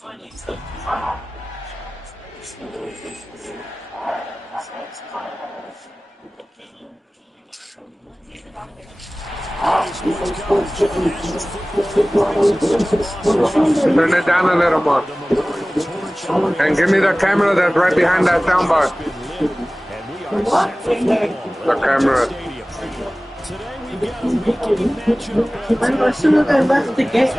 Turn it down a little more. And give me the camera that's right behind that soundbar. The camera. As soon as I left the gate,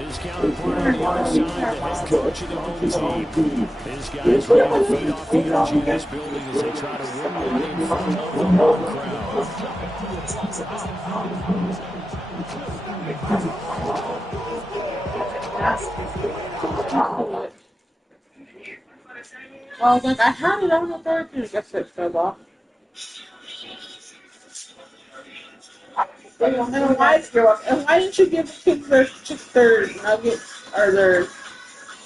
his counterpart on the other side, the head coach of the home team. His guys really feed off the energy in this building as they try to win the game from the home crowd. well, like, I had it on the third, I guess it fell off. And why didn't you give kids their nuggets or their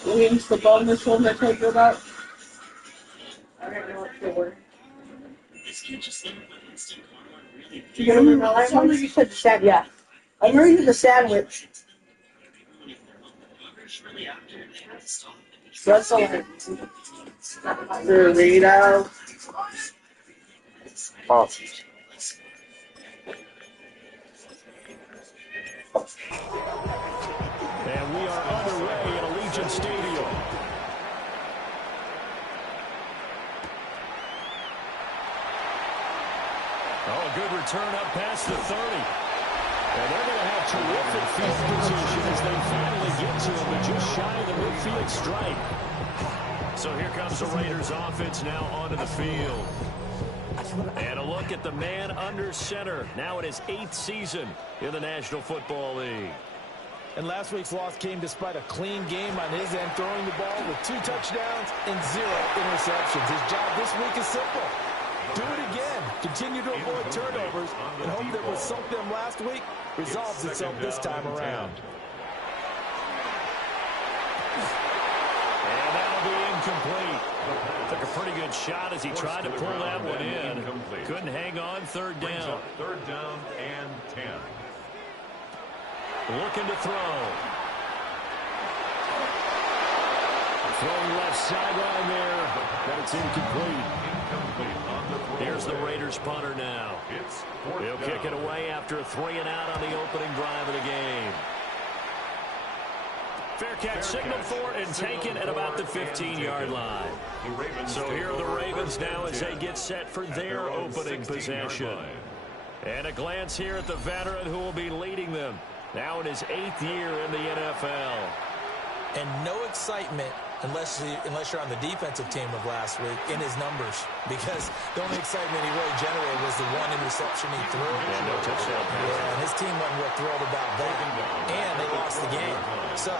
wings, the boneless one I told you about? I don't know what they were. I remember you said the sandwich. Yeah. I remember you the sandwich. That's all right. Burrito. Oh. And we are underway at Allegiant Stadium. Oh, a good return up past the 30. And they're going to have terrific field position as they finally get to him, but just shy of the midfield stripe. So here comes the Raiders offense now onto the field. And a look at the man under center, now in his 8th season in the National Football League. And last week's loss came despite a clean game on his end, throwing the ball with 2 touchdowns and 0 interceptions. His job this week is simple. Do it again. Continue to avoid turnovers and hope that what sunk them last week resolves itself this time around. And that'll be incomplete. Took a pretty good shot as he tried to pull that one in. Couldn't hang on. Third down. Third down and 10. Looking to throw. Throwing left sideline there, but it's incomplete. Here's the Raiders punter now. He'll kick it away after a 3-and-out on the opening drive of the game. Fair catch signaled for and taken at about the 15-yard line. So here are the Ravens now as they get set for their opening possession. And a glance here at the veteran who will be leading them. Now in his 8th year in the NFL. And no excitement unless you're on the defensive team of last week in his numbers. Because the only excitement he really generated was the 1 interception he threw. And no touchdown pass. Yeah, and his team wasn't real thrilled about that. And they lost the game. So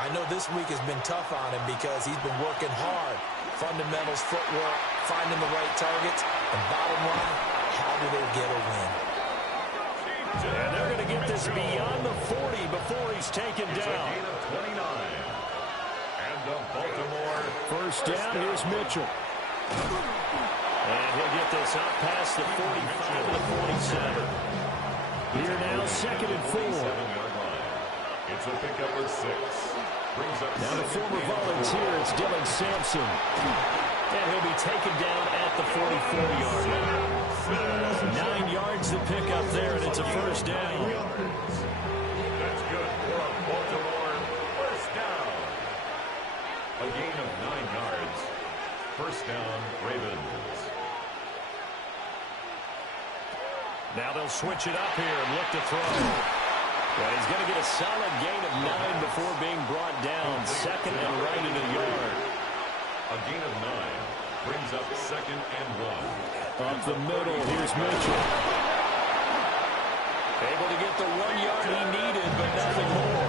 I know this week has been tough on him because he's been working hard. Fundamentals, footwork, finding the right targets. And bottom line, how do they get a win? And they're going to get this beyond the 40 before he's taken down. Baltimore. First down, here's Mitchell. And he'll get this up past the 45 to the 47. Here now, 2nd and 4. It's a pickup of 6. Now the former volunteer, it's Dylan Sampson. And he'll be taken down at the 44-yard line. 9 yards to pick up there, and it's a first down. That's good for Baltimore. First down. A gain of 9 yards. First down, Ravens. Now they'll switch it up here and look to throw. Well, he's going to get a solid gain of 9 before being brought down. 2nd and right in the yard. A gain of 9 brings up 2nd and 1. Up the middle, here's Mitchell. Able to get the 1 yard he needed, but nothing more.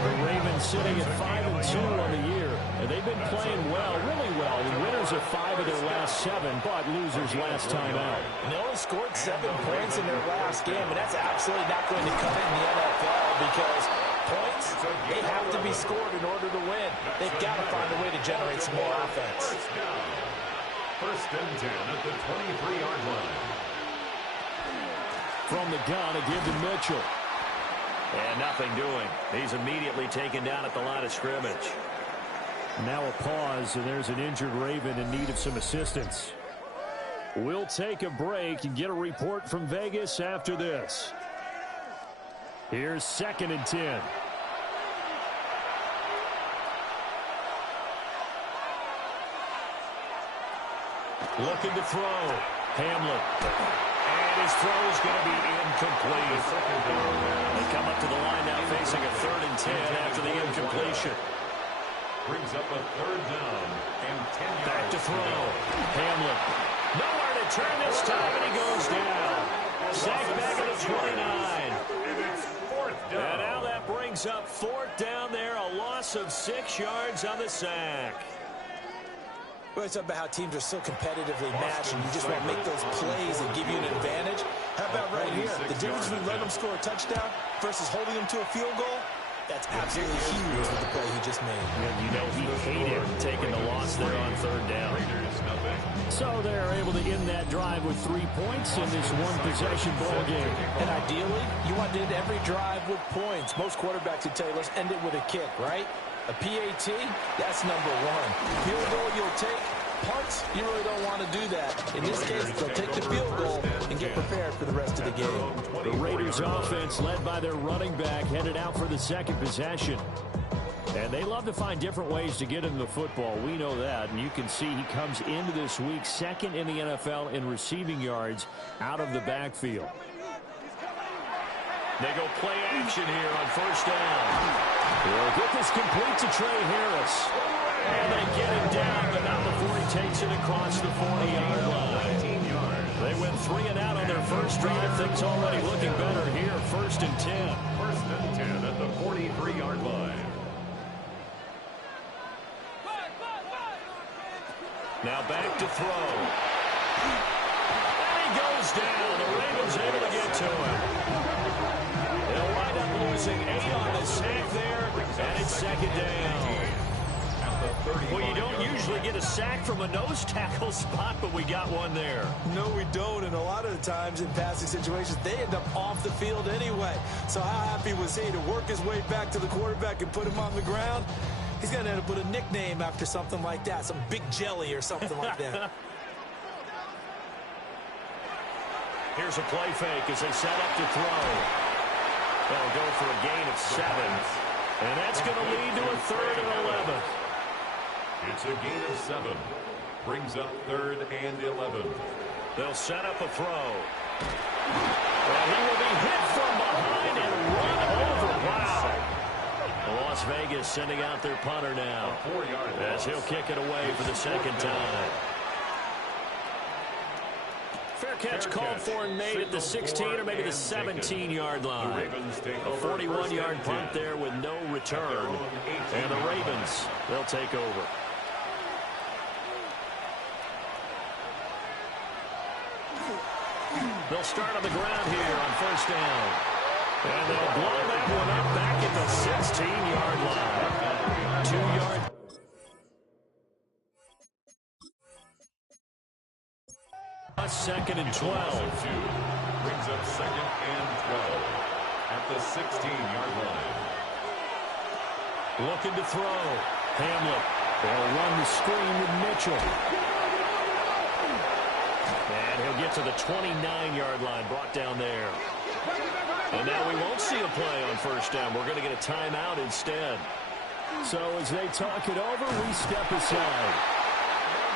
The Ravens sitting at 5-2 on the year. And they've been playing well, really well. The winners are 5 of their last 7, but losers last time out. And they only scored 7 points in their last game, and that's absolutely not going to cut it in the NFL because Points, they have to be scored in order to win. They've got to find a way to generate some more offense. First and 10 at the 23-yard line. From the gun, a give to Mitchell. And nothing doing. He's immediately taken down at the line of scrimmage. Now a pause, and there's an injured Raven in need of some assistance. We'll take a break and get a report from Vegas after this. Here's 2nd and 10. Looking to throw. Hamlin. And his throw is going to be incomplete. They come up to the line now facing a 3rd and 10 after the incompletion. Brings up a 3rd down and 10 yards. Back to throw. Hamlin. Nowhere to turn this time, and he goes down. Sacked back at the 29. And it's 4th down. And now that brings up 4th down there, a loss of 6 yards on the sack. Well, it's about how teams are so competitively matched, and you just want to make those plays that give you an advantage. How about right here? The difference between letting them score a touchdown versus holding them to a field goal, that's absolutely huge with the play he just made. And you know he hated taking the loss there on 3rd down. So they're able to end that drive with 3 points in this one-possession ball game. And ideally, you want to end every drive with points. Most quarterbacks would tell you, let's end it with a kick, right? A PAT, that's number 1. Field goal you'll take. Punts, you really don't want to do that. In this case, they'll take the field goal and get prepared for the rest of the game. The Raiders offense, led by their running back, headed out for the 2nd possession. And they love to find different ways to get into the football. We know that. And you can see he comes into this week 2nd in the NFL in receiving yards out of the backfield. They go play action here on 1st down. They'll get this complete to Trey Harris. And they get him down, but not before he takes it across the 40-yard line. They went 3 and out on their first drive. Things already looking better here. 1st and 10. 1st and 10 at the 43-yard line. Now back to throw. And he goes down. The Ravens able to get to him. They'll wind up losing 8 on the sack there, and it's 2nd down. Well, you don't usually get a sack from a nose tackle spot, but we got one there. No, we don't, and a lot of the times in passing situations, they end up off the field anyway. So how happy was he to work his way back to the quarterback and put him on the ground? He's going to end up with a nickname after something like that, some Big Jelly or something like that. Here's a play fake as they set up to throw. They'll go for a gain of 7. And that's going to lead to a 3rd and 11. It's a gain of 7. Brings up 3rd and 11. They'll set up a throw. And he will be hit from behind and run over. Wow. Las Vegas sending out their punter now as he'll kick it away for the 2nd time. Fair catch called for and made at the 16 or maybe the 17-yard line. A 41-yard punt there with no return. And the Ravens, they'll take over. They'll start on the ground here on 1st down. And they'll blow that one up back at the 16-yard line. 2-yard. A 2nd and 12. Brings up 2nd and 12 at the 16-yard line. Looking to throw. Hamlin. They'll run the screen with Mitchell. And he'll get to the 29-yard line, brought down there. And now we won't see a play on 1st down. We're going to get a timeout instead. So as they talk it over, we step aside.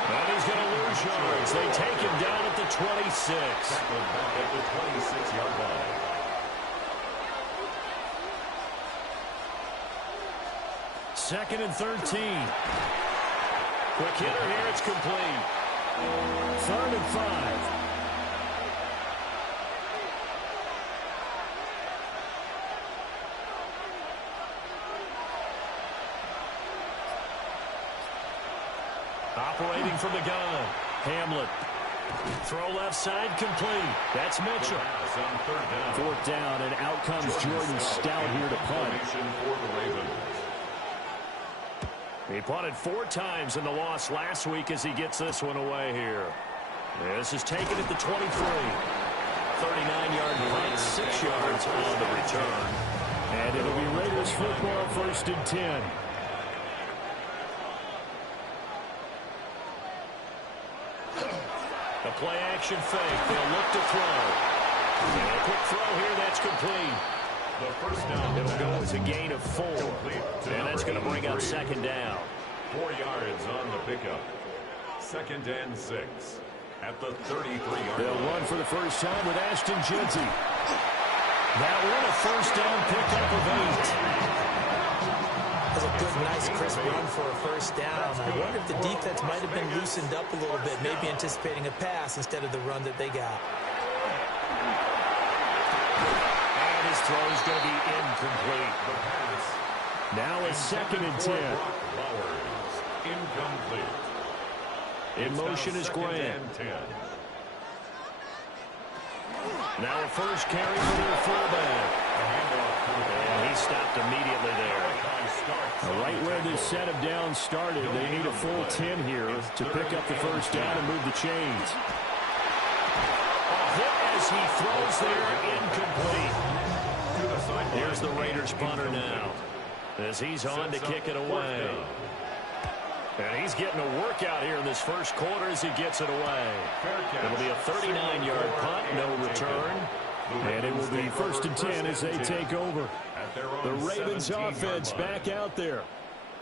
And he's going to lose yards. They take him down at the 26. Back at the 26-yard line. Second and 13. Quick hitter here. It's complete. 3rd and 5. Operating from the gun. Hamlin. Throw left side complete. That's Mitchell. Fourth down, and out comes Jordan Stout here to punt. He punted 4 times in the loss last week as he gets this one away here. This is taken at the 23. 39-yard punt, 6 yards on the return. And it'll be Raiders football, 1st and 10. A play-action fake. They'll look to throw. And a quick throw here. That's complete. The first down. It'll go as a gain of 4. And that's going to bring up 2nd down. 4 yards on the pickup. 2nd and 6 at the 33-yard They'll line. run for the first time with Ashton Jeanty. That one a first down pickup of 8. That's a good, nice, crisp run for a first down. I wonder if the defense might have been loosened up a little bit, maybe anticipating a pass instead of the run that they got. And his throw is going to be incomplete. Now it's 2nd and 10. Incomplete. In motion is Grant. Now a first carry for their fullback. And he stopped immediately there. Right where this set of downs started, they need a full 10 here to pick up the first down and move the chains. A hit as he throws there, incomplete. Here's the Raiders punter now, as he's on to kick it away. And he's getting a workout here in this first quarter as he gets it away. It'll be a 39-yard punt, no return. And it will be 1st and 10 as they take over. The Ravens offense back out there.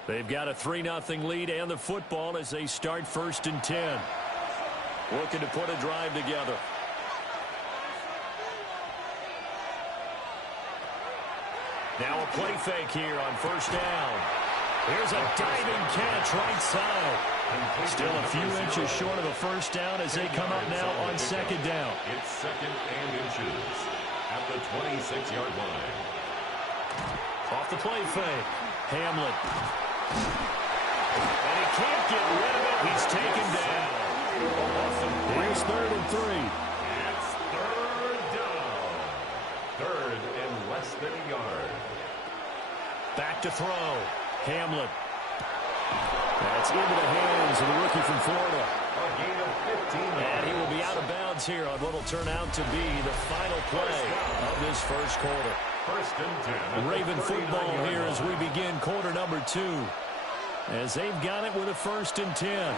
They've got a 3-0 lead and the football as they start 1st and 10. Looking to put a drive together. Now a play fake here on first down. Here's a diving catch right side. Still a few inches short of a first down as they come up now on 2nd down. It's 2nd and inches at the 26-yard line. Off the play fake. Hamlin. And he can't get rid of it. He's taken down. Here's 3rd and 3. It's 3rd down. 3rd and less than a yard. Back to throw. Hamlin. That's into the hands of the rookie from Florida. A gain of 15 yards. And he will be out of bounds here on what will turn out to be the final play of this first quarter. 1st and 10. Raven football here as we begin quarter number 2. As they've got it with a 1st and 10.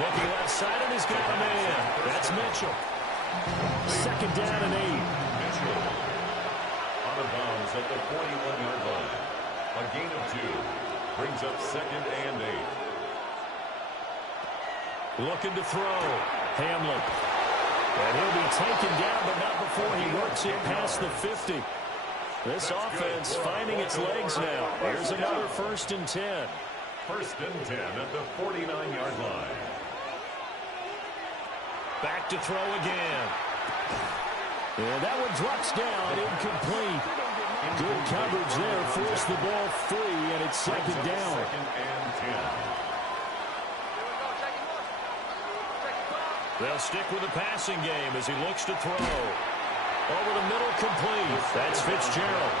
Looking left side and he's got a man. That's Mitchell. 2nd down and 8. Mitchell out of bounds at the 41-yard line. A gain of 2 brings up 2nd and 8. Looking to throw. Hamlin. And he'll be taken down, but not before he works it past the 50. This offense finding its legs now. Here's another 1st and 10. 1st and 10 at the 49-yard line. Back to throw again. And that one drops down, incomplete. Good coverage there, forced the ball free, and it's 2nd down. 2nd and 10. They'll stick with the passing game as he looks to throw. Over the middle, complete. That's Fitzgerald.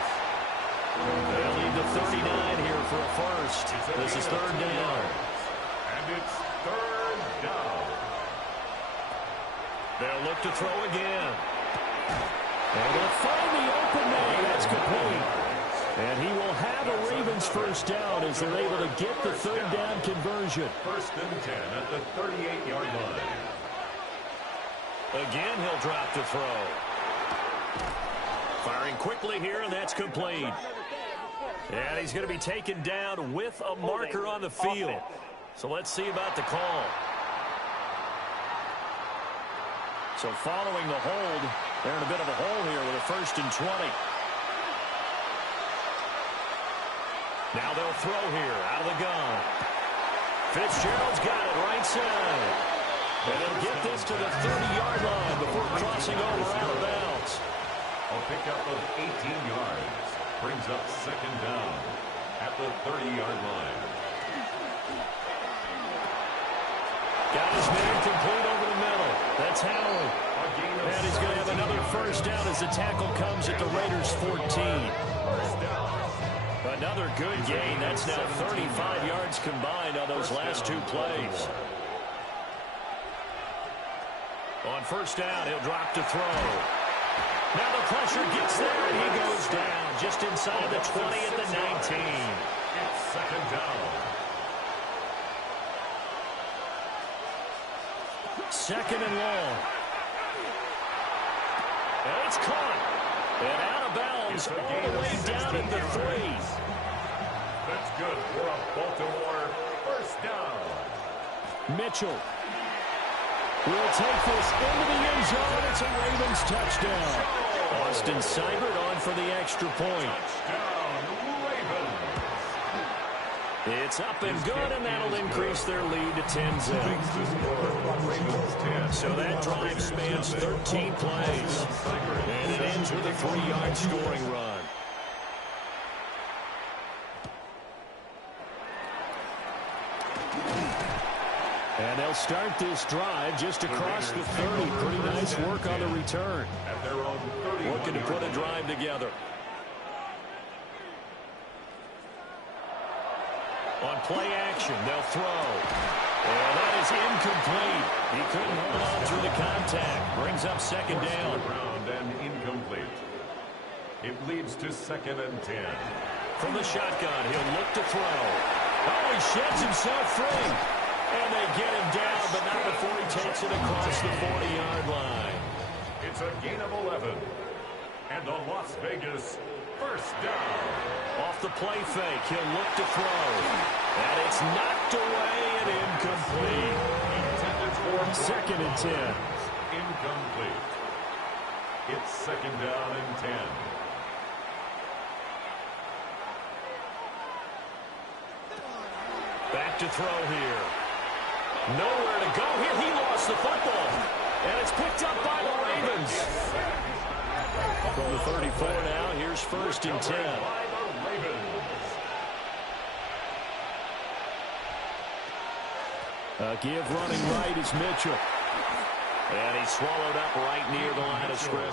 They'll need the 39 here for a first. This is 3rd down. And it's 3rd down. They'll look to throw again. And they'll find the open man. That's complete. And he will have a Ravens first down as they're able to get the 3rd down conversion. 1st and 10 at the 38-yard line. Again, he'll drop to throw. Firing quickly here, and that's complete. And he's going to be taken down with a marker on the field. So let's see about the call. So following the hold, they're in a bit of a hole here with a 1st and 20. Now they'll throw here out of the gun. Fitzgerald's got it right side. And they'll get this to the 30-yard line before crossing over out of bounds. A pickup of 18 yards brings up 2nd down at the 30-yard line. Got his man complete over the middle. That's Howard. And he's going to have another first down as the tackle comes at the Raiders' 14. Another good gain. That's now 35 yards combined on those last two plays. On first down, he'll drop to throw. Now the pressure gets there, and he goes down just inside the 20 at the 19. It's second down. Second and long. And it's caught. And out of bounds all the way down at the 3. That's good for a Baltimore first down. Mitchell will take this into the end zone. It's a Ravens touchdown. Austin Seibert on for the extra point. Touchdown, Ravens. It's up and good, and that'll increase their lead to 10-0. So that drive spans 13 plays, and it ends with a 3-yard scoring run. And they'll start this drive just across the 30. Pretty nice work on the return. Looking to put a drive together. On play action, they'll throw. And that is incomplete. He couldn't hold on through the contact. Brings up second down. Round and incomplete. It leads to second and 10. From the shotgun, he'll look to throw. Oh, he sheds himself free. And they get him down, but not before he takes it across the 40-yard line. It's a gain of 11. And a Las Vegas first down. Off the play fake, he'll look to throw. And it's knocked away and incomplete. Second and 10. Incomplete. It's second down and 10. Back to throw here. Nowhere to go here. He lost the football. And it's picked up by the Ravens. From the 34 now, here's first and 10. A give running right is Mitchell. And he's swallowed up right near the line of scrimmage.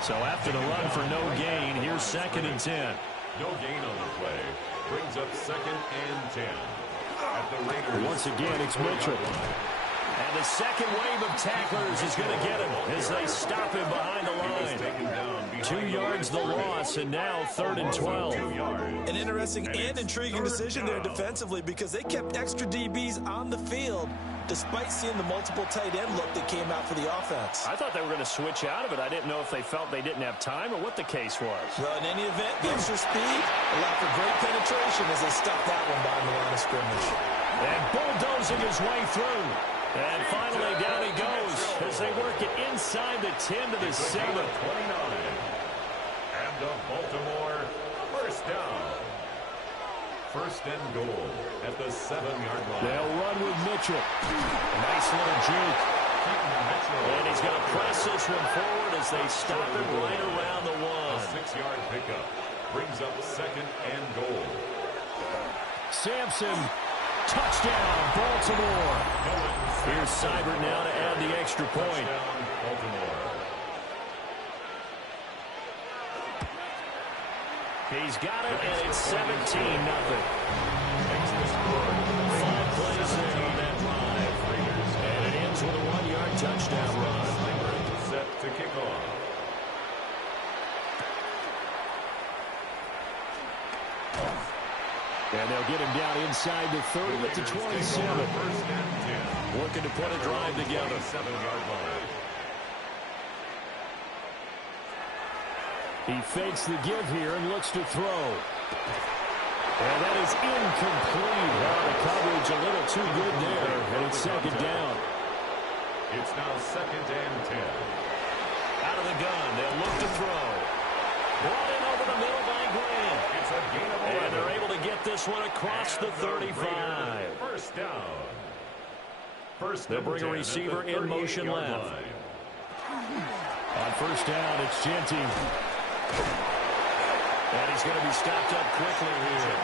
So after the run for no gain, here's second and 10. No gain on the play. Brings up second and 10. At the Raiders. Once again, it's Mitchell. And the second wave of tacklers is going to get him as they stop him behind the line. 2 yards the loss, and now third and 12. An interesting and intriguing decision there defensively because they kept extra DBs on the field despite seeing the multiple tight end look that came out for the offense. I thought they were going to switch out of it. I didn't know if they felt they didn't have time or what the case was. Well, in any event, the extra speed allowed for great penetration as they stuffed that one behind the line of scrimmage. And bulldozing his way through. And finally, down he goes as they work it inside the 10 to the 7. 29. And the Baltimore first down. First and goal at the 7-yard line. They'll run with Mitchell. Nice little juke. And he's going to press this one forward as they stop him right around the 1. A 6-yard pickup brings up second and goal. Sampson, touchdown, Baltimore. Here's Seibert now to add the extra point. Touchdown, Baltimore. He's got it, and it's 17-0. Makes the score. 5 plays there on that drive. And it ends with a 1-yard touchdown run. Set to kick off. And they'll get him down inside the 30 at the 27. First and 10. Looking to put a drive together. 7-yard line. He fakes the give here and looks to throw. And that is incomplete. Well, the coverage a little too good there, and it's second down. It's now second and 10. Out of the gun, they'll look to throw. Brought in over the middle by Grant. It's a gain of 11. And they're able to get this one across the 35. First down. First They'll bring a receiver in motion left. On first down, it's Genty. And he's going to be stopped up quickly here.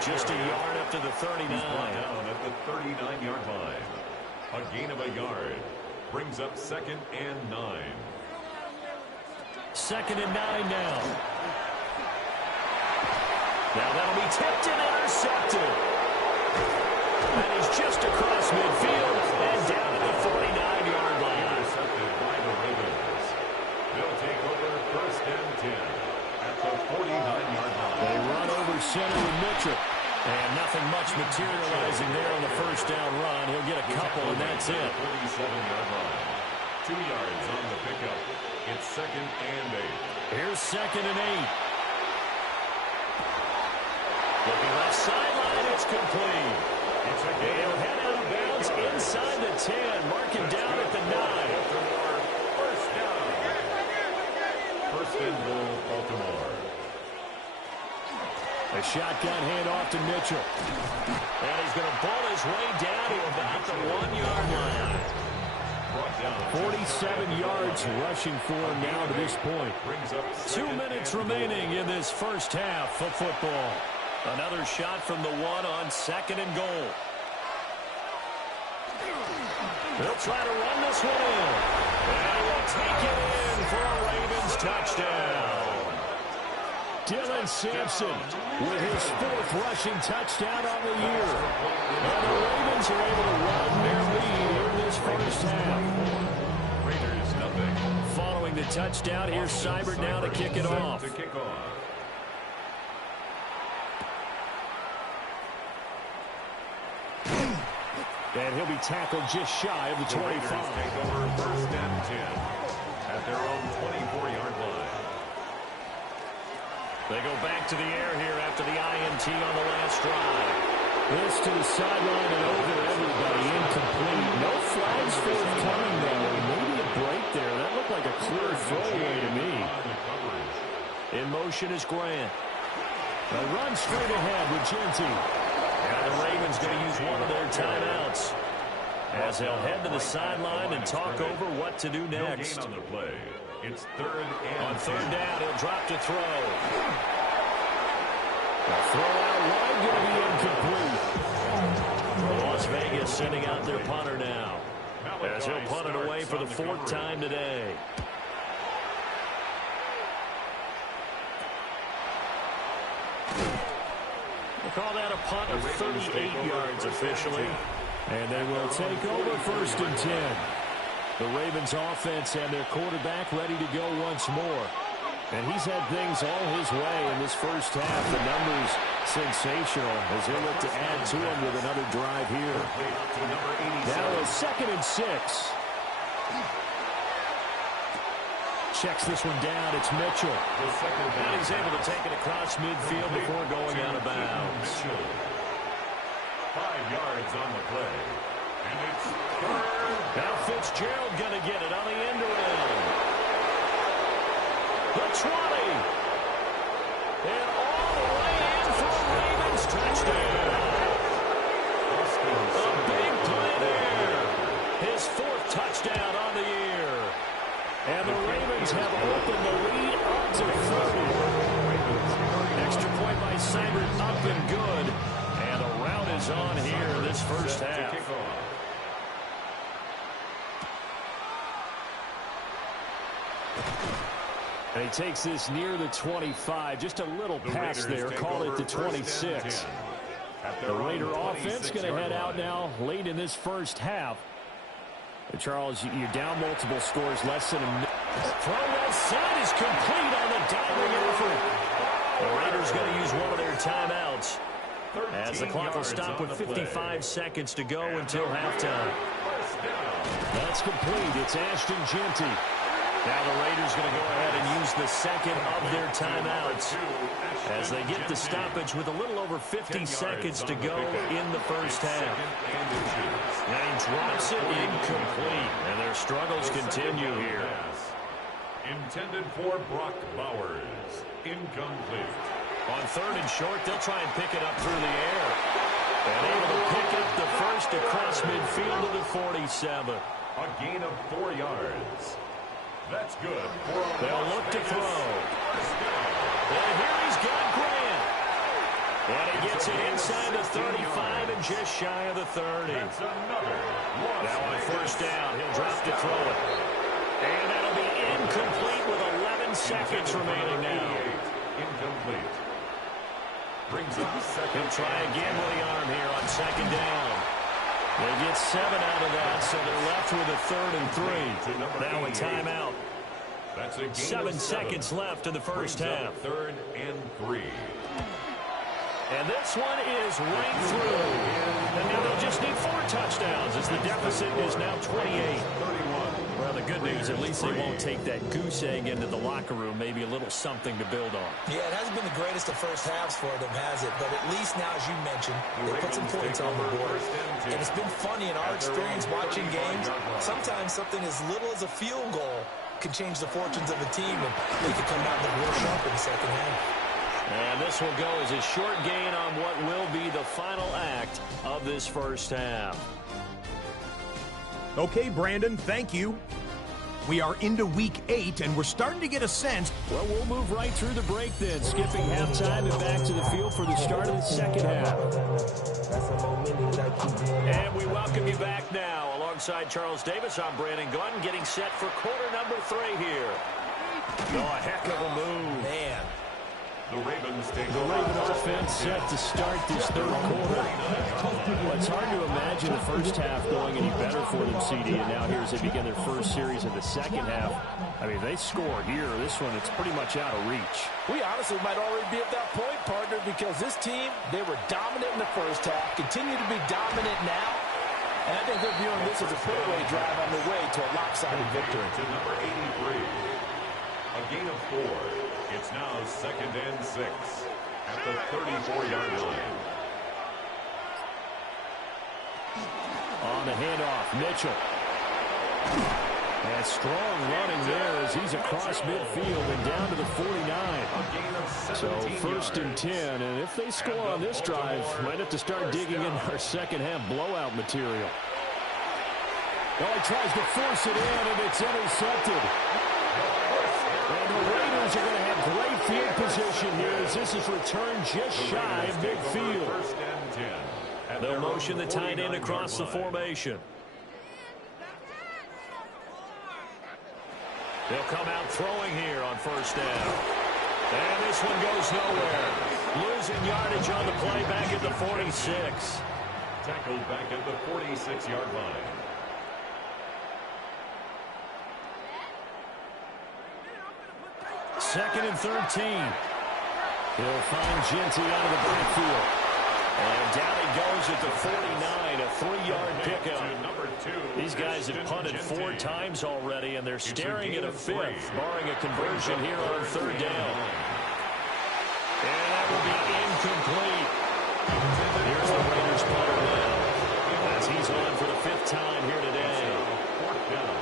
Just a yard up to the 39. He's brought down at the 39-yard line. A gain of a yard brings up 2nd and 9. 2nd and 9 now. Now that'll be tipped and intercepted. And he's just across midfield and down at the 49-yard line. Intercepted by the Ravens. They'll take over 1st and 10 at the 49-yard line. They run over center with Mitchell. And nothing much materializing there on the first down run. He'll get a couple, and that's it. 47-yard line. 2 yards on the pickup. It's 2nd and 8. Here's 2nd and 8. Looking left sideline, it's complete. It's a gain. He'll head out of bounds inside the 10, marking down at the 9. First down. 1st and goal, Baltimore. A shotgun handoff to Mitchell. And he's going to pull his way down to about the 1-yard line. 47 yards rushing for him now to this point. 2 minutes remaining in this first half of football. Another shot from the 1 on 2nd and goal. They'll try to run this one in. And will take it in for a Ravens touchdown. Dylan Sampson with his 4th rushing touchdown on the year. And the Ravens are able to run their lead in this first half. Raiders, nothing. Following the touchdown, here's Seibert now to kick it off. And he'll be tackled just shy of the 25. Take over 1st and 10 at their own 24-yard line. They go back to the air here after the INT on the last drive. This to the sideline and over everybody. Incomplete. No flags forthcoming, though. Maybe a break there. That looked like a clear throwaway to me. In motion is Grant. A run straight ahead with Genty. And the Ravens going to use one of their timeouts as they'll head to the sideline and talk over what to do next. On the play. It's 3rd and on 3rd down, he'll drop to throw. The throw out wide going to be incomplete. Las Vegas sending out their punter now as he'll punt it away for the 4th time today. Call that a punt of 38 yards officially. And they will take over 1st and 10. The Ravens offense and their quarterback ready to go once more. And he's had things all his way in this first half. The numbers sensational as he'll look to add to them with another drive here. Now a 2nd and 6. Checks this one down. It's Mitchell. And he's able to take it across midfield before going out of bounds. 5 yards on the play. And it's 3rd. Now Fitzgerald going to get it on the end around. The 20. And all the way in for a Ravens touchdown. A big play there. His 4th touchdown on the year. And the Ravens have opened the lead up to 30. Extra point by Seibert up and good. And a rout is on here this first half. And he takes this near the 25. Just a little pass there. Call it the 26. The Raider offense going to head out now late in this first half. Charles, you're down multiple scores, less than a minute. Throw left side is complete on the diving effort. The Raiders going to use one of their timeouts as the clock will stop with 55 seconds to go until halftime. That's complete. It's Ashton Genty. Now the Raiders going to go ahead and use the 2nd of their timeouts as they get the stoppage with a little over 50 seconds to go in the first half. And he drops it incomplete, and their struggles continue here. Intended for Brock Bowers. Incomplete. On 3rd and short, they'll try and pick it up through the air. And able to pick up the first across midfield to the 47. A gain of 4 yards. That's good. They'll look to throw. And here he's got Grant. And he gets it inside the 35 and just shy of the 30. Now on first down, he'll drop to throw it. And that'll be incomplete with 11 seconds remaining now. Incomplete. Brings up second. He'll try again with the arm here on second down. They get 7 out of that, so they're left with a 3rd and 3. Now a timeout. That's a 7 seconds left in the first half. 3rd and 3. And this one is right through. And now they'll just need 4 touchdowns as the deficit is now 28. Well, the good news, at least they won't take that goose egg into the locker room. Maybe a little something to build on. Yeah, it hasn't been the greatest of first halves for them, has it? But at least now, as you mentioned, they put some points on the board. And it's been funny in our experience watching games. Sometimes something as little as a field goal can change the fortunes of a team, and they could come out and look real sharp in the second half. And this will go as a short gain on what will be the final act of this first half. Okay, Brandon, thank you. We are into week 8, and we're starting to get a sense. Well, we'll move right through the break then, skipping halftime and back to the field for the start of the second half. And we welcome you back now. Alongside Charles Davis, I'm Brandon Gordon, getting set for quarter number 3 here. Oh, a heck of a move. Man. The Ravens take the Raven offense set to start this third quarter. Well, it's hard to imagine the first half going any better for them, CD, and now here as they begin their first series of the second half. I mean, they score here. This one, it's pretty much out of reach. We honestly might already be at that point, partner, because this team, they were dominant in the first half, continue to be dominant now, and I think they're viewing this as a put-away drive on the way to a lopsided victory. To number 83, a gain of 4. It's now 2nd and 6 at the 34-yard line. On the handoff, Mitchell. And strong running there as he's across midfield and down to the 49. So 1st and 10, and if they score on this drive, might have to start digging in our second half blowout material. Well, he tries to force it in, and it's intercepted. And the Raiders are going to have great field position here as this is returned just shy of midfield. 1st and 10. They'll motion the tight end across the formation. They'll come out throwing here on first down. And this one goes nowhere. Losing yardage on the play back at the 46. Tackled back at the 46-yard line. Second and 13. He'll find Genty out of the backfield. And down he goes at the 49, a 3-yard pickup. These guys have punted 4 times already, and they're staring at a 5th, barring a conversion here on 3rd down. And that will be incomplete. Here's the Raiders punter now, as he's on for the 5th time here today. 4th down.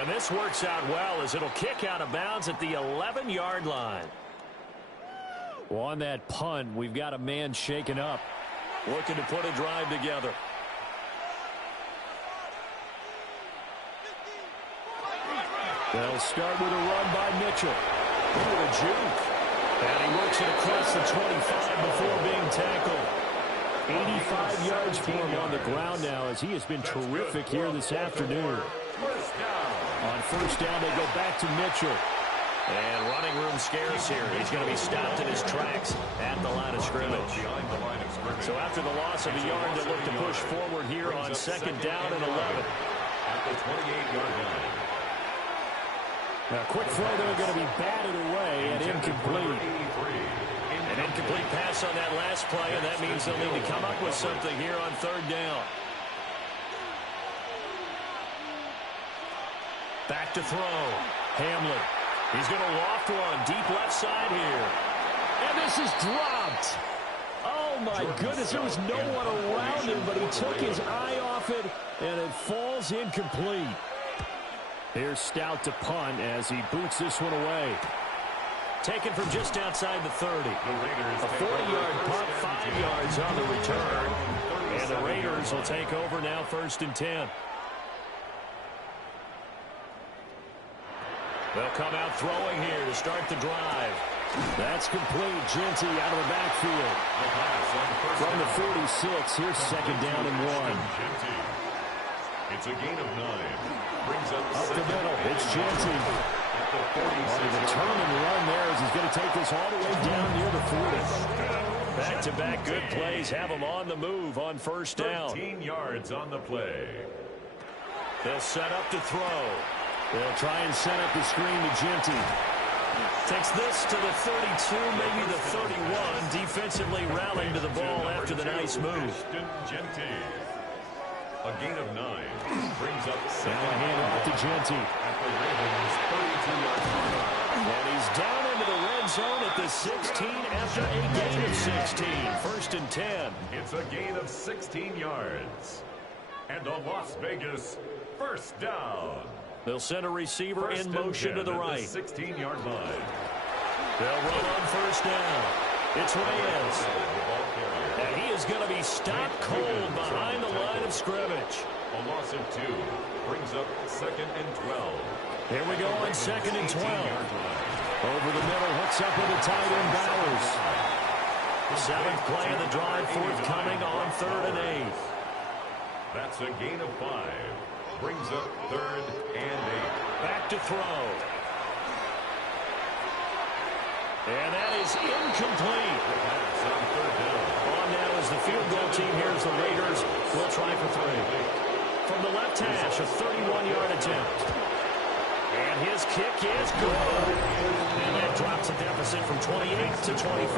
And this works out well as it'll kick out of bounds at the 11-yard line. Well, on that punt, we've got a man shaken up, looking to put a drive together. They'll start with a run by Mitchell. Ooh, a juke. And he works it across the 25 before being tackled. 85 yards for him on the ground now as he has been terrific here this afternoon. On first down, they go back to Mitchell. And running room scarce here. He's going to be stopped in his tracks at the line of scrimmage. So after the loss of a yard, they'll look to push forward here on 2nd down and 11. At the 28-yard line. Now, quick throw there going to be batted away and incomplete. An incomplete pass on that last play, and that means they'll need to come up with something here on 3rd down. Back to throw. Hamlin. He's going to loft one deep left side here. And this is dropped. Oh, my goodness. There was no one around him, but he took his eye off it, and it falls incomplete. Here's Stout to punt as he boots this one away. Taken from just outside the 30. A 40-yard punt, 5 yards on the return. And the Raiders Raiders will take over now, 1st and 10. They'll come out throwing here to start the drive. That's complete. Genty out of the backfield. From the 46, here's 2nd down and 1. It's a gain of 9. Brings up the middle. It's Genty. The turn and run there as he's going to take this all the way down near the 40. Back-to-back good plays have him on the move on 1st down. 13 yards on the play. They'll set up to throw. They'll try and set up the screen to Genty. Takes this to the 32, maybe the 31. Defensively rallying to the ball after the nice move. Genty. A gain of 9. Brings up now a hand off to Genty. At the Ravens' 32-yard line. And he's down into the red zone at the 16 after a gain of 16. 1st and 10. It's a gain of 16 yards. And a Las Vegas 1st down. They'll send a receiver in motion to the right. 16-yard line. They'll run on 1st down. It's Reyes. And he is going to be stopped cold behind the line of scrimmage. A loss of 2. Brings up 2nd and 12. Here we go on 2nd and 12. Over the middle, hooks up with a tight end Bowers. 7th play of the drive forthcoming on 3rd and 8. That's a gain of 5. Brings up 3rd and 8. Back to throw. And that is incomplete. On 3rd down. On now is the field goal team. Here's the Raiders. We'll try for 3. From the left hash, a 31-yard attempt. And his kick is good. And that drops a deficit from 28 to 25.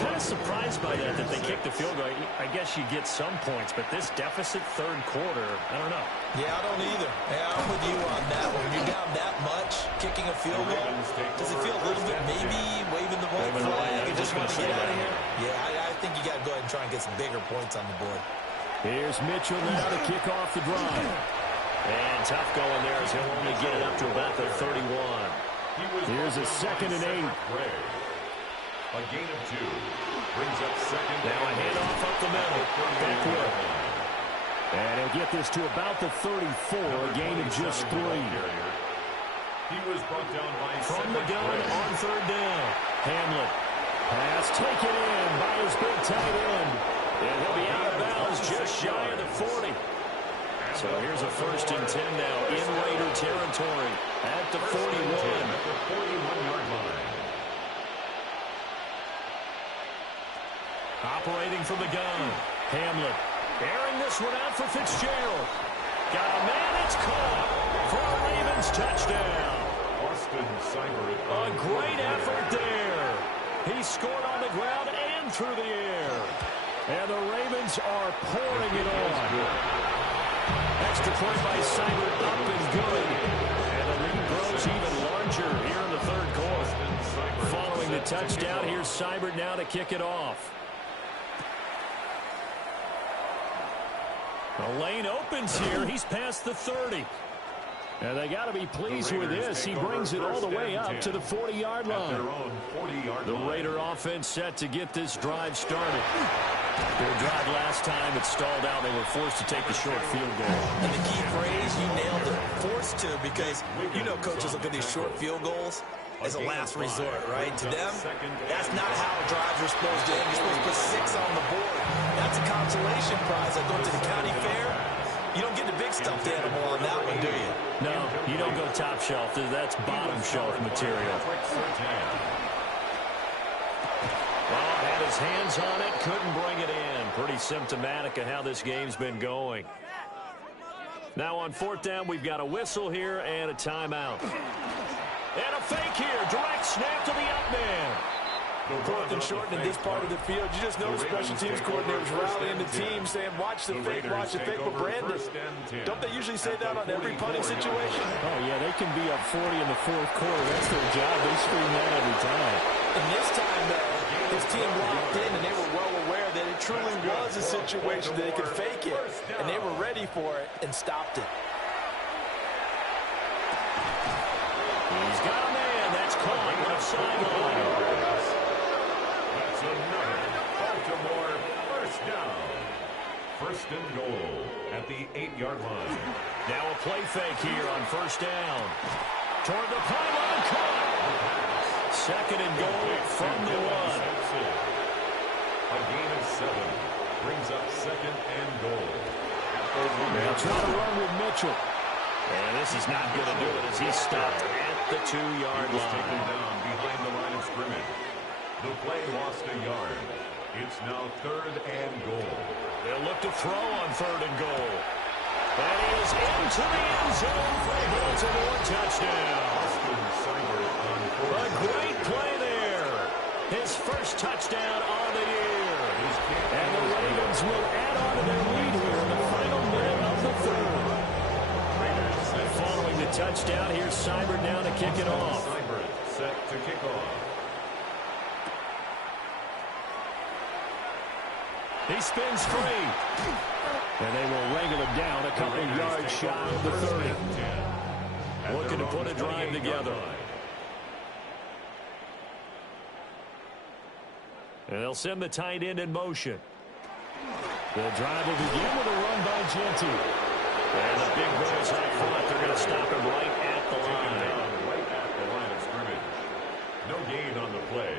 Kind of surprised by that they kicked the field goal. I guess you get some points, but this deficit 3rd quarter, I don't know. Yeah, I don't either. Yeah, I'm with you on that one. When you're down that much, kicking a field goal, does it feel a little bit maybe waving the white flag and just want to get out of here? Yeah, I think you got to go ahead and try and get some bigger points on the board. Here's Mitchell now to kick off the drive. And tough going there as he'll only get it up to about the 31. Here's a 2nd and 8. A gain of 2. Brings up 2nd. Now a handoff up the middle. Beckwith. And he'll get this to about the 34. A gain of just 3. He was brought down by from the gun on 3rd down. Hamlet. Pass taken in by his big tight end. And he'll be out of bounds just shy of the 40. So here's a 1st and 10 now in Raider territory at the 41. At the 41-yard line. Operating from the gun. Hamlet airing this one out for Fitzgerald. Got a man, it's caught for a Ravens touchdown. Austin Cyber. A great effort there. He scored on the ground and through the air. And the Ravens are pouring it on. Extra point by Cyber up and good. And the lead grows even larger here in the 3rd quarter. Following the touchdown, here's Cyber now to kick it off. The lane opens here. He's past the 30. And they got to be pleased with this. He brings it all the way up to the 40-yard line. The Raider offense set to get this drive started. Their drive last time, it stalled out. They were forced to take the short field goal. And the key phrase, you nailed it. Forced to, because you know coaches look at these short field goals as a last resort, right? To them, that's not how drives are supposed to end. You're supposed to put 6 on the board. That's a consolation prize. I go to the county fair. You don't get the big stuffed animal on that one, do you? No, you don't go top shelf. That's bottom shelf material. Well, had his hands on it, couldn't bring it in. Pretty symptomatic of how this game's been going. Now on 4th down, we've got a whistle here and a timeout. And a fake here. Direct snap to the up man. 4th and short in this part of the field. You just know special teams coordinators rallying the team saying, watch the fake, watch the fake. But Brandon, don't they usually say that on every punting situation? Oh, yeah, they can be up 40 in the 4th quarter. That's their job. They scream that every time. And this time, though, his team locked in, and they were well aware that it truly was a situation that they could fake it. And they were ready for it and stopped it. He's got a man. That's caught left sideline. That's another Baltimore 1st down. First and goal at the 8-yard line. Now a play fake here on first down. Toward the pylon, caught. Second and goal from the 1. A gain of 7 brings up second and goal. They'll try to run with Mitchell. And this is not going to do it as he's stopped at the 2-yard line. Taken down behind the line of scrimmage. The play lost a yard. It's now third and goal. They'll look to throw on third and goal. That is into the end zone for a Baltimore touchdown. A great play there. His first touchdown on the year. And the Ravens will add on to their lead here in the final minute of the third. Following the touchdown, here's Seibert now to kick it off. Seibert set to kick off. He spins free. And they will wrangle him down a couple yards shy of the 30. Looking to put a drive together. And they'll send the tight end in motion. The drive will begin with a run by Genty. And the big boys up front, they're going to stop him right at the line. Right at the line of scrimmage. No gain on the play.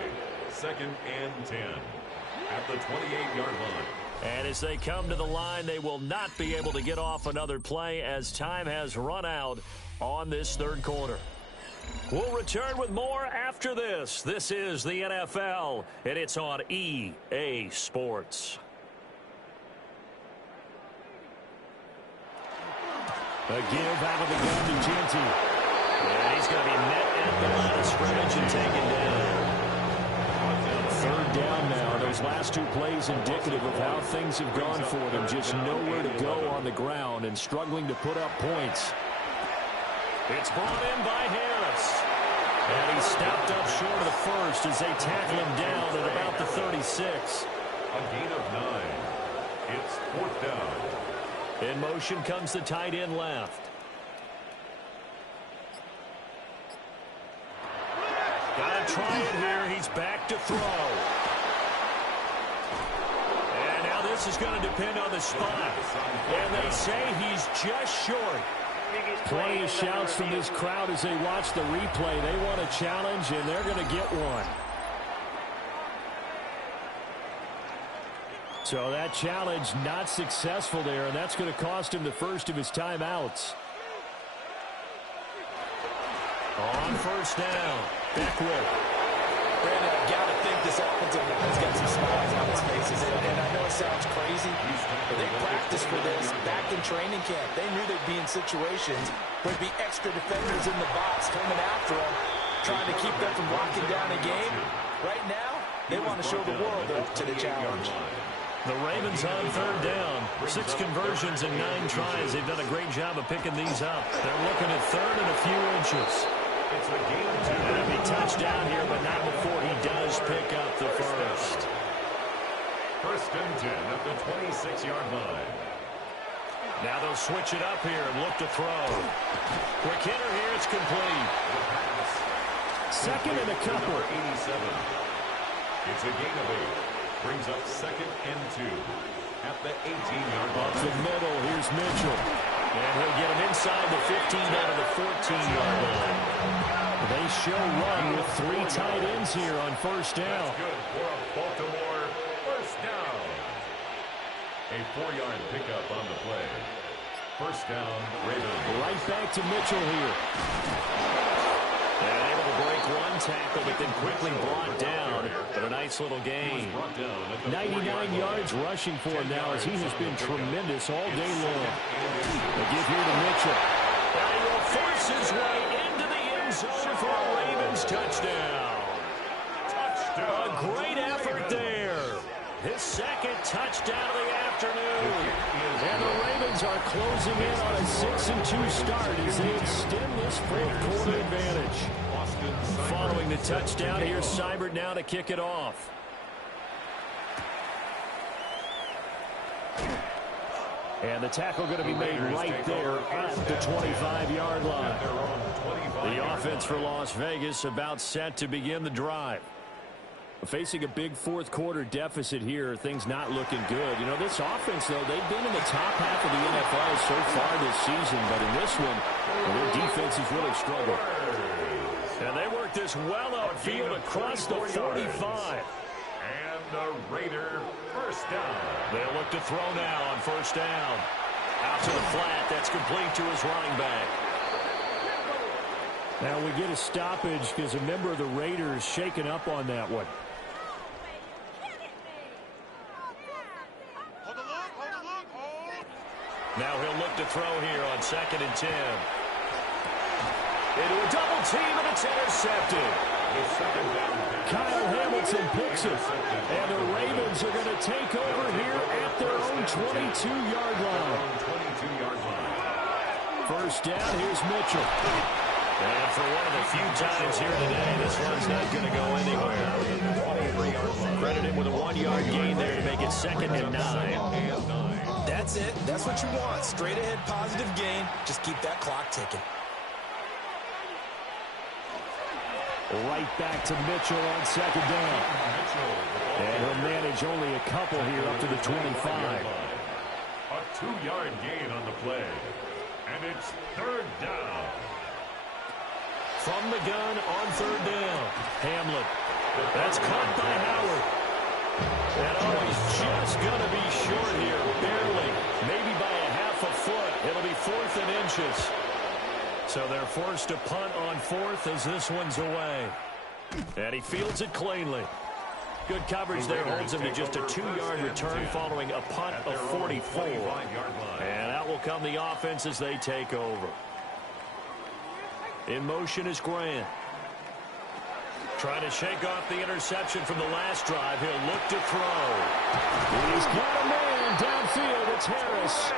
Second and 10 at the 28-yard line. And as they come to the line, they will not be able to get off another play as time has run out on this third quarter. We'll return with more after this. This is the NFL, and it's on EA Sports. A give out of the gun to Genty. And he's going to be met at the line of scrimmage and taken down. Third down now. Those last two plays indicative of how things have gone for them. Just nowhere to go on the ground and struggling to put up points. It's brought in by Harris. And he stopped up short of the first as they tackle him down at about the 36. A gain of 9. It's fourth down. In motion comes the tight end left. Got to try it here. He's back to throw. And now this is going to depend on the spot. And they say he's just short. Plenty of shouts from this crowd as they watch the replay. They want a challenge, and they're going to get one. So that challenge not successful there, and that's going to cost him the first of his timeouts. On first down, Beckwith. Brandon, I gotta think this offensive line's got some smiles on his faces, and I know it sounds crazy, but they practiced for this back in training camp. They knew they'd be in situations where there'd be extra defenders in the box coming after them, trying to keep them from locking down a game. Right now, they want to show the world up to the challenge. The Ravens on third down. 6 conversions and 9 tries. They've done a great job of picking these up. They're looking at third and a few inches. It's a gain of 2. And he'll be touchdown here, but not before he does pick up the first. First and 10 at the 26-yard line. Now they'll switch it up here and look to throw. Quick hitter here, it's complete. Second and a couple. 87. It's a gain of 8. Brings up second and 2 at the 18-yard line. Off the middle, here's Mitchell. And he'll get him inside the 15 down to the 14-yard line. They show run with 3 tight ends here on first down. That's good for a Baltimore first down. A 4-yard pickup on the play. First down, Ravens. Right back to Mitchell here. And able to break one tackle, but then quickly brought down. But a nice little gain. 99 yards rushing for him now as he has been tremendous all day long. A give here to Mitchell. And he will force his way into the end zone for a Ravens touchdown. A great effort there. His second touchdown of the afternoon. And the Ravens are closing in on a 6-2 start as they extend this fourth quarter advantage. Following the touchdown, here's Seibert now to kick it off. And the tackle going to be made right there at the 25-yard line. The offense for Las Vegas about set to begin the drive. Facing a big fourth-quarter deficit here, things not looking good. You know, this offense, though, they've been in the top half of the NFL so far this season, but in this one, their defense has really struggled. And they work this well outfield across the 45. And the Raider first down. They'll look to throw now on first down. Out to the flat. That's complete to his running back. Now we get a stoppage because a member of the Raiders shaken up on that one. Now he'll look to throw here on 2nd and 10. Into a double team, and it's intercepted. Kyle Hamilton picks it. And the Ravens are going to take over here at their own 22-yard line. First down, here's Mitchell. And for one of the few times here today, this one's not going to go anywhere. Credit him with a 1-yard gain there to make it 2nd and 9. That's it. That's what you want. Straight ahead, positive gain. Just keep that clock ticking. Right back to Mitchell on 2nd down. And he'll manage only a couple here up to the 25. A 2-yard gain on the play. And it's 3rd down. From the gun on 3rd down. Hamlin. That's caught by Howard. And he's just going to be short here. Barely. Maybe by a half a foot. It'll be 4th and inches. So they're forced to punt on 4th as this one's away. And he fields it cleanly. Good coverage there holds him to just a 2-yard return following a punt of 44. And out will come the offense as they take over. In motion is Grant. Trying to shake off the interception from the last drive. He'll look to throw. He's got a man downfield. It's Harris.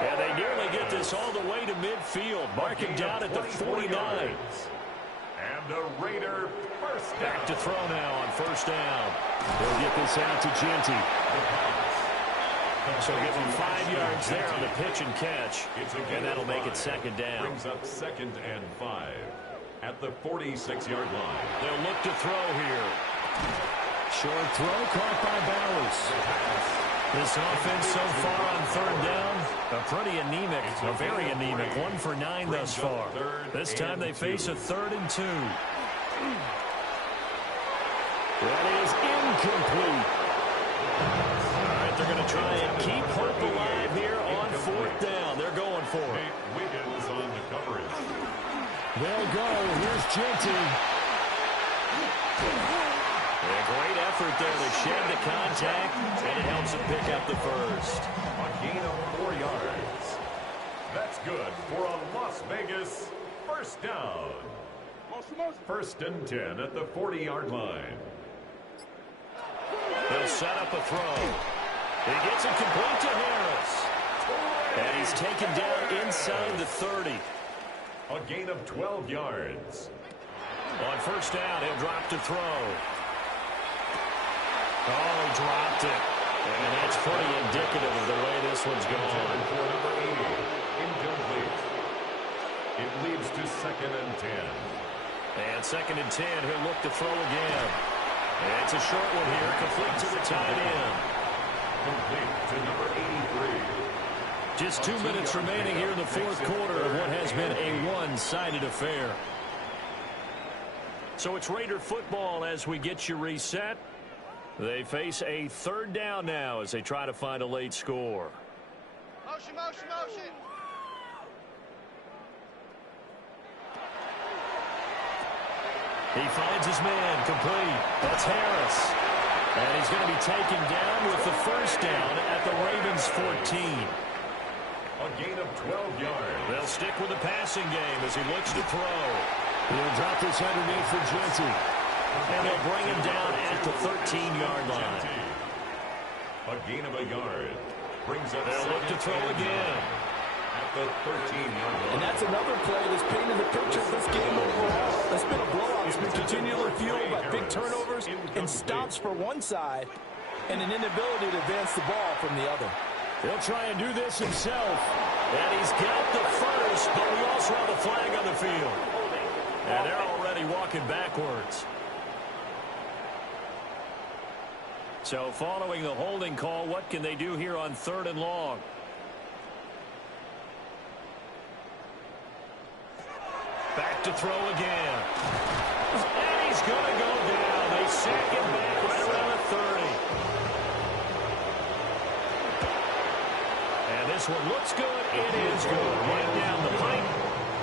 And they nearly get this all the way to midfield. Marking down at the 49. And the Raider first down. Back to throw now on first down. They'll get this out to Genty. So give him 5 yards there on the pitch and catch. And that'll make it 2nd down. Brings up 2nd and 5 at the 46-yard line. They'll look to throw here. Short throw caught by Bowers. This offense so far on 3rd down, pretty anemic, very anemic. 1 for 9 thus far. This time they face a 3rd and 2. That is incomplete. All right, they're going to try and keep hope alive here on 4th down. They're going for it. Wiggins on the coverage. They'll go. Here's Genty. A great effort there to shed the contact, and it helps him pick up the first. A gain of 4 yards. That's good for a Las Vegas first down. 1st and 10 at the 40-yard line. They'll set up a throw. He gets it complete to Harris. And he's taken down inside the 30. A gain of 12 yards. On first down, he'll drop to throw. Oh, he dropped it. And that's pretty indicative of the way this one's going. For number 80, incomplete. It leads to 2nd and 10. And 2nd and 10, he'll look to throw again. And it's a short one here, complete to the tight end. Complete to number 83. Just 2 minutes remaining here in the 4th quarter of what has been a one-sided affair. So it's Raider football as we get you reset. They face a 3rd down now as they try to find a late score. Motion, motion, motion. He finds his man, complete. That's Harris. And he's going to be taken down with the first down at the Ravens 14. A gain of 12 yards. They'll stick with the passing game as he looks to throw. He'll drop this underneath for Genty. And they'll bring him down at the 13-yard line. A gain of a yard. Brings up They'll look to throw again. At the 13-yard line. And that's another play that's painted the picture of this game overall. It's been a blowout. It's been continually fueled by big turnovers and stops for one side and an inability to advance the ball from the other. He'll try and do this himself. And he's got the first, but we also have a flag on the field. And they're already walking backwards. So following the holding call, what can they do here on 3rd and long? Back to throw again. And he's going to go down. They sack him back right around the 30. And this one looks good. It is good. Right down the pipe.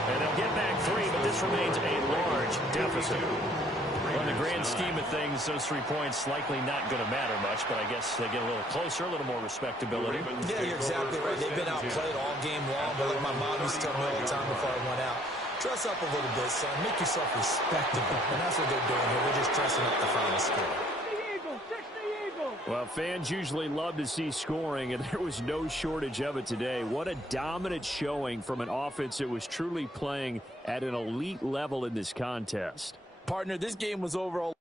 And they'll get back 3, but this remains a large deficit. Well, in the grand scheme of things, those 3 points likely not going to matter much, but I guess they get a little closer, a little more respectability. Yeah, you're exactly right. They've been outplayed all game long, but like my mom used to tell me all the time before I went out, dress up a little bit, son. Make yourself respectable. And that's what they're doing here. They're just dressing up the final score. Well, fans usually love to see scoring, and there was no shortage of it today. What a dominant showing from an offense that was truly playing at an elite level in this contest. Partner, this game was overall